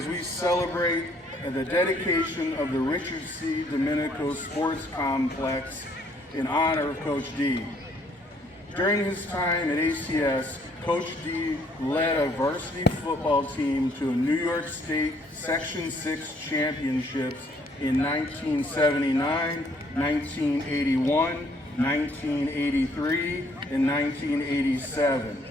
as we celebrate the dedication of the Richard Diminuco Sports Complex in honor of Coach D. During his time at ACS, Coach D led a varsity football team to a New York State Section 6 championships in 1979, 1981, 1983, and 1987.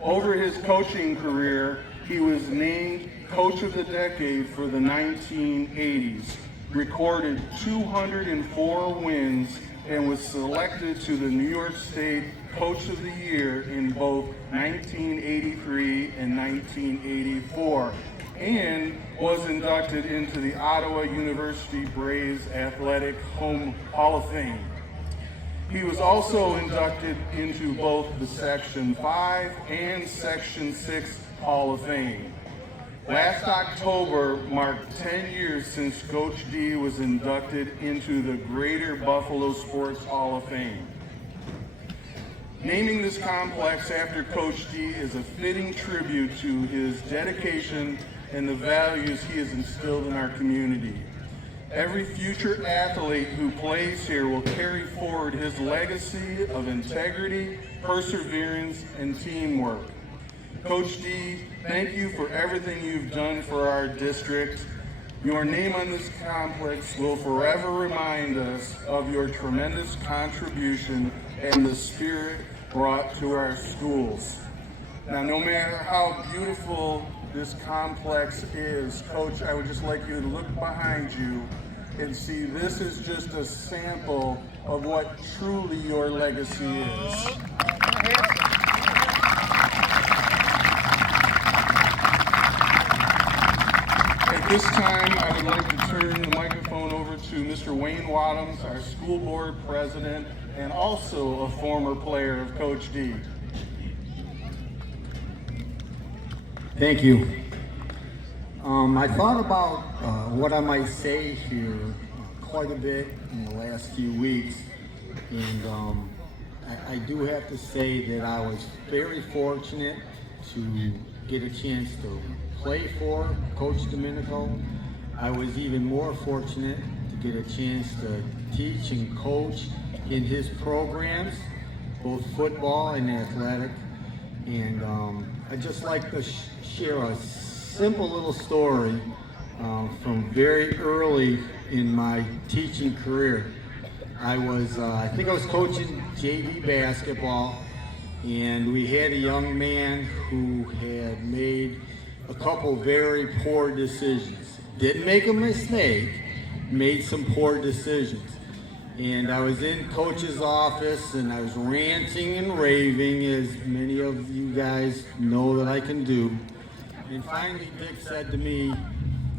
Over his coaching career, he was named Coach of the Decade for the 1980s, recorded 204 wins, and was selected to the New York State Coach of the Year in both 1983 and 1984, and was inducted into the Ottawa University Braves Athletic Hall of Fame. He was also inducted into both the Section 5 and Section 6 Hall of Fame. Last October marked 10 years since Coach D was inducted into the Greater Buffalo Sports Hall of Fame. Naming this complex after Coach D is a fitting tribute to his dedication and the values he has instilled in our community. Every future athlete who plays here will carry forward his legacy of integrity, perseverance, and teamwork. Coach D, thank you for everything you've done for our district. Your name on this complex will forever remind us of your tremendous contribution and the spirit brought to our schools. Now, no matter how beautiful this complex is, Coach, I would just like you to look behind you and see this is just a sample of what truly your legacy is. At this time, I would like to turn the microphone over to Mr. Wayne Wadhams, our school board president, and also a former player of Coach D. Thank you. I thought about what I might say here quite a bit in the last few weeks, and I do have to say that I was very fortunate to get a chance to play for Coach Diminuco. I was even more fortunate to get a chance to teach and coach in his programs, both football and athletic. And I'd just like to share a simple little story from very early in my teaching career. I think I was coaching JV basketball, and we had a young man who had made a couple very poor decisions. Didn't make a mistake, made some poor decisions. And I was in Coach's office and I was ranting and raving, as many of you guys know that I can do. And finally Dick said to me,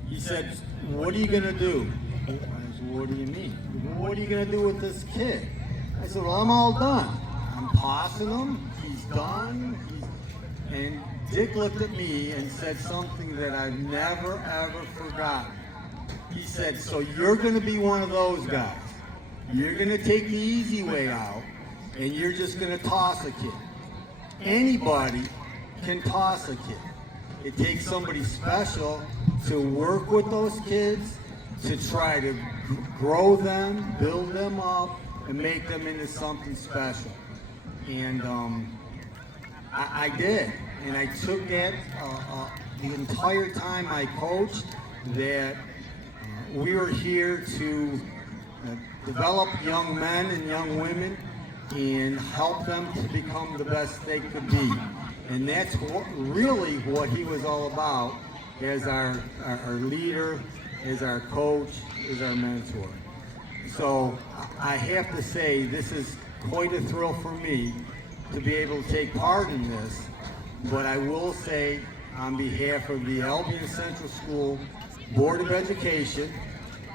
he said, "What are you gonna do?" I said, "What do you mean? What are you gonna do with this kid?" I said, "Well, I'm all done. I'm tossing him, he's done." And Dick looked at me and said something that I've never ever forgotten. He said, "So you're gonna be one of those guys. You're gonna take the easy way out and you're just gonna toss a kid. Anybody can toss a kid. It takes somebody special to work with those kids, to try to grow them, build them up, and make them into something special." And I did, and I took that the entire time I coached, that we were here to develop young men and young women and help them to become the best they could be. And that's really what he was all about, as our leader, as our coach, as our mentor. So I have to say, this is quite a thrill for me to be able to take part in this. But I will say, on behalf of the Albion Central School Board of Education,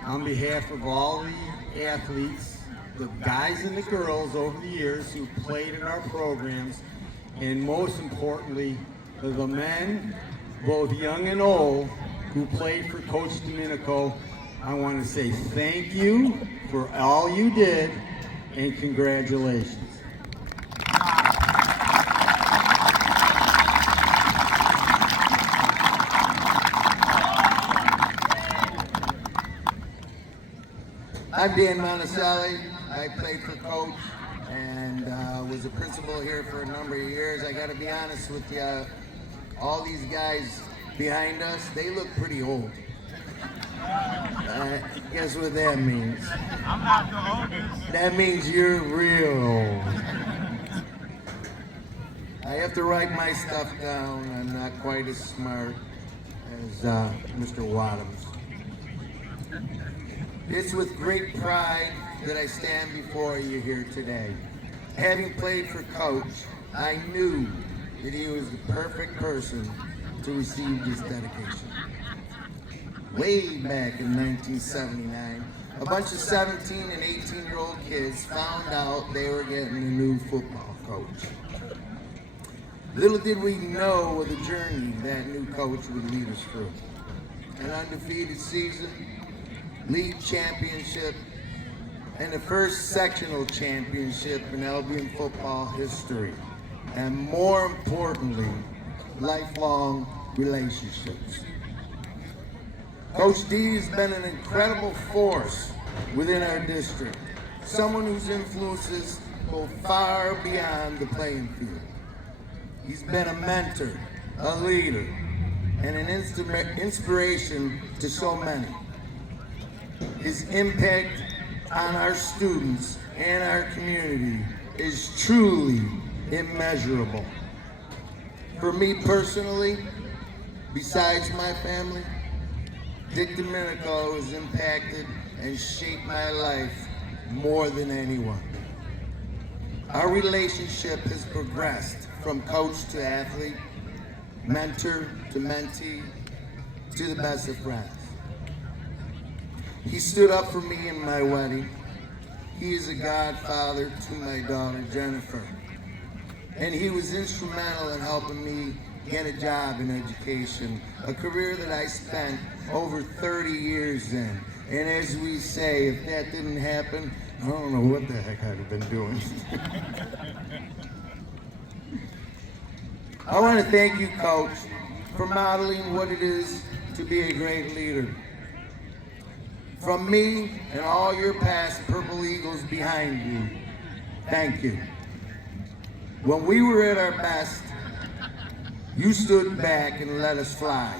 on behalf of all the athletes, the guys and the girls over the years who played in our programs, and most importantly, the men, both young and old, who played for Coach Diminuco, I want to say thank you for all you did, and congratulations. I'm Dan Monticelli. I played for Coach and was a principal here for a number of years. I got to be honest with you, all these guys behind us, they look pretty old. Guess what that means? I'm not the oldest. That means you're real old. I have to write my stuff down. I'm not quite as smart as Mr. Wadhams. It's with great pride that I stand before you here today. Having played for Coach, I knew that he was the perfect person to receive this dedication. Way back in 1979, a bunch of 17 and 18-year-old kids found out they were getting a new football coach. Little did we know of the journey that new coach would lead us through. An undefeated season, league championship, and the first sectional championship in Albion football history. And more importantly, lifelong relationships. Coach D has been an incredible force within our district, someone whose influences go far beyond the playing field. He's been a mentor, a leader, and an inspiration to so many. His impact on our students and our community is truly immeasurable. For me personally, besides my family, Dick Diminuco has impacted and shaped my life more than anyone. Our relationship has progressed from coach to athlete, mentor to mentee, to the best of friends. He stood up for me in my wedding. He is a godfather to my daughter, Jennifer. And he was instrumental in helping me get a job in education, a career that I spent over 30 years in. And as we say, if that didn't happen, I don't know what the heck I'd have been doing. I want to thank you, Coach, for modeling what it is to be a great leader. From me and all your past Purple Eagles behind you, thank you. When we were at our best, you stood back and let us fly.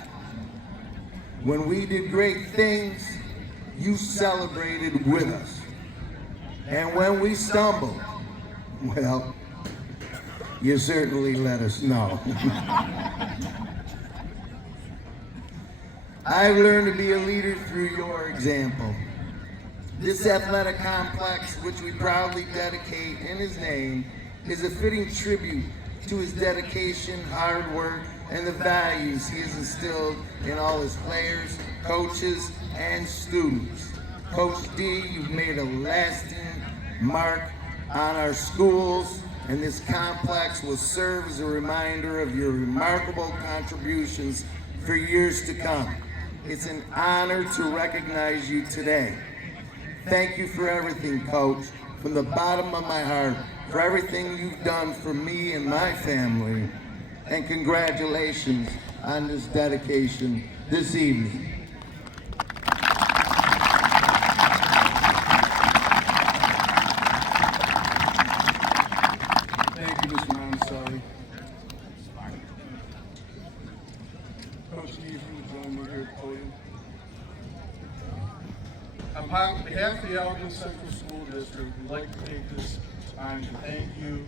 When we did great things, you celebrated with us. And when we stumbled, well, you certainly let us know. I've learned to be a leader through your example. This athletic complex, which we proudly dedicate in his name, is a fitting tribute to his dedication, hard work, and the values he has instilled in all his players, coaches, and students. Coach D, you've made a lasting mark on our schools, and this complex will serve as a reminder of your remarkable contributions for years to come. It's an honor to recognize you today. Thank you for everything, Coach, from the bottom of my heart, for everything you've done for me and my family, and congratulations on this dedication this evening. Thank you, Mr. Monticelli. Coach D, if you would join me here at the podium. On behalf of the Albion Central School District, we'd like to take this time to thank you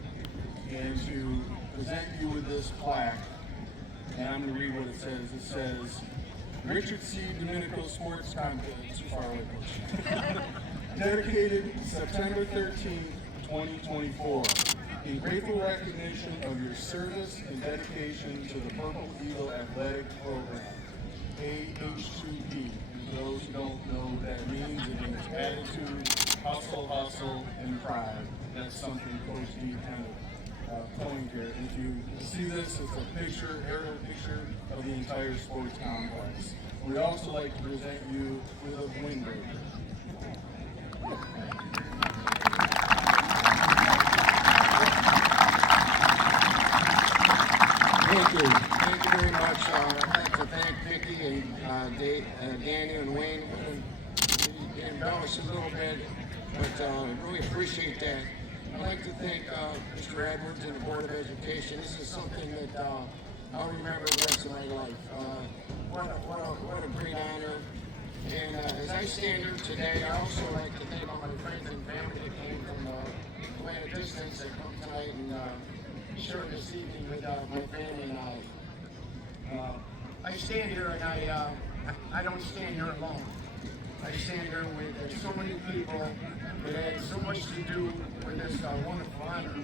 and to present you with this plaque. And I'm going to read what it says. It says, Richard C. Diminuco Sports Complex, too far away, Coach. Dedicated September 13, 2024. In grateful recognition of your service and dedication to the Purple Eagle Athletic Program, AH2P. For those who don't know what that means, it means attitude, hustle, and pride. That's something Coach D kind of coined here. If you see this, it's a picture, aerial picture of the entire sports complex. We'd also like to present you with a windbreaker. Thank you. Thank you very much. I'd like to thank Vicki and Daniel and Wayne for he embellished a little bit, but really appreciate that. I'd like to thank Mr. Edwards and the Board of Education. This is something that I'll remember the rest of my life. What a great honor. And as I stand here today, I also like to thank all my friends and family that came from quite a distance that come tonight and share this evening with my family and I stand here and I don't stand here alone. I stand here with so many people that had so much to do with this wonderful honor.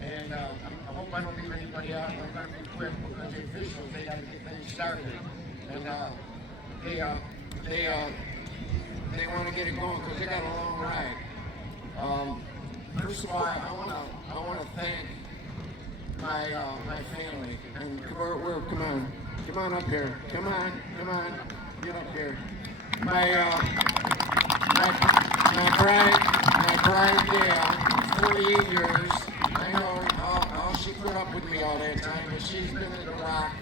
And I hope I don't leave anybody out. I'm going to be quick because the officials, they got to get things started. And they want to get it going because they got a long ride. First of all, I want to thank my family. And come on up here. Come on, get up here. My bride Gail, 48 years. I know how she put up with me all that time, but she's been in the rock.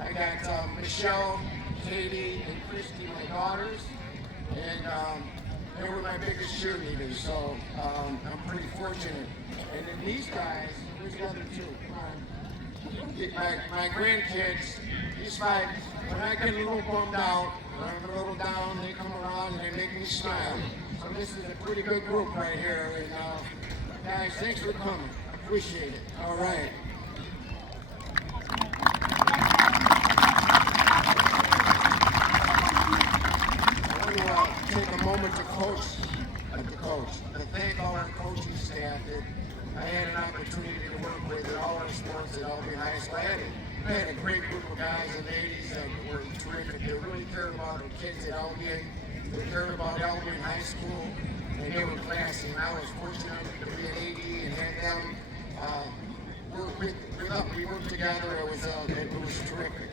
I got Michelle, Katie, and Christy, my daughters, and they were my biggest cheerleaders, so I'm pretty fortunate. And then these guys, where's the other two? Come on. My grandkids, these five, when I get a little bummed out, when I'm a little down, they come around and they make me smile. So this is a pretty good group right here. And guys, thanks for coming. I appreciate it. All right. I want to take a moment to to thank all our coaching staff that I had an opportunity to work with in all our sports at Albion High School. I had a great group of guys and ladies that were terrific. They really cared about the kids at Albion. They cared about Albion High School, and they were classy. And I was fortunate to be an AD and have them we worked together. It was terrific.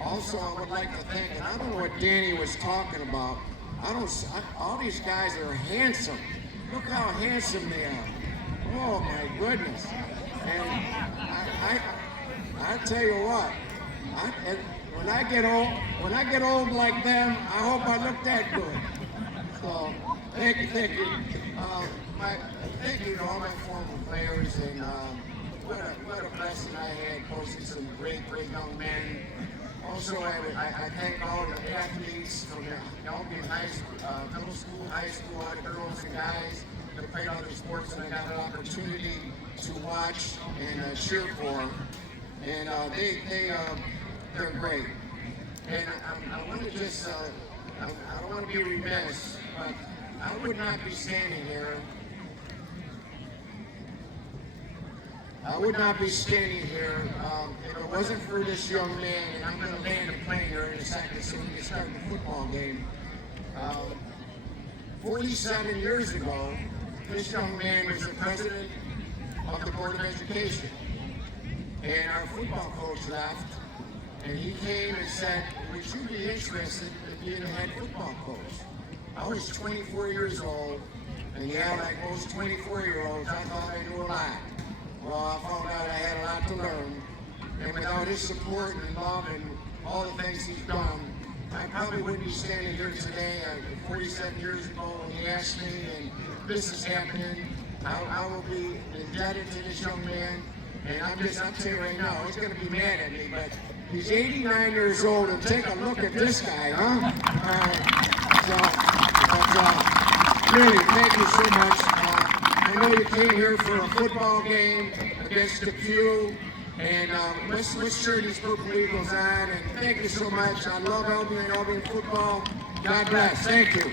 Also, I would like to thank, and I don't know what Danny was talking about. All these guys are handsome. Look how handsome they are. Oh my goodness. And I tell you what, when I get old like them, I hope I look that good. So thank you. Thank you to all my former players, and what a blessing I had coaching some great young men. Also, I thank all the athletes from the Albion High School, middle school, high school, all the girls and guys that played other sports, and I got an opportunity to watch and cheer for. And they're great. And I want to just, I don't want to be remiss, but I would not be standing here. If it wasn't for this young man, and I'm going to land a plane here in a second so we can start the football game. 47 years ago, this young man was the president of the Board of Education. And our football coach left, and he came and said, would you be interested in being a head football coach? I was 24 years old, and yeah, like most 24-year-olds, I thought I knew a lot. Well, I found out I had a lot to learn, and without his support and love and all the things he's done, I probably wouldn't be standing here today. 47 years ago, when he asked me, and this is happening, I will be indebted to this young man. And I'm telling you right now, he's going to be mad at me, but he's 89 years old, and take a look at this guy, huh? Really, thank you so much. I know you came here for a football game against Depew, and let's cheer these Purple Eagles on, and thank you so much. I love Albion football. God bless. Thank you.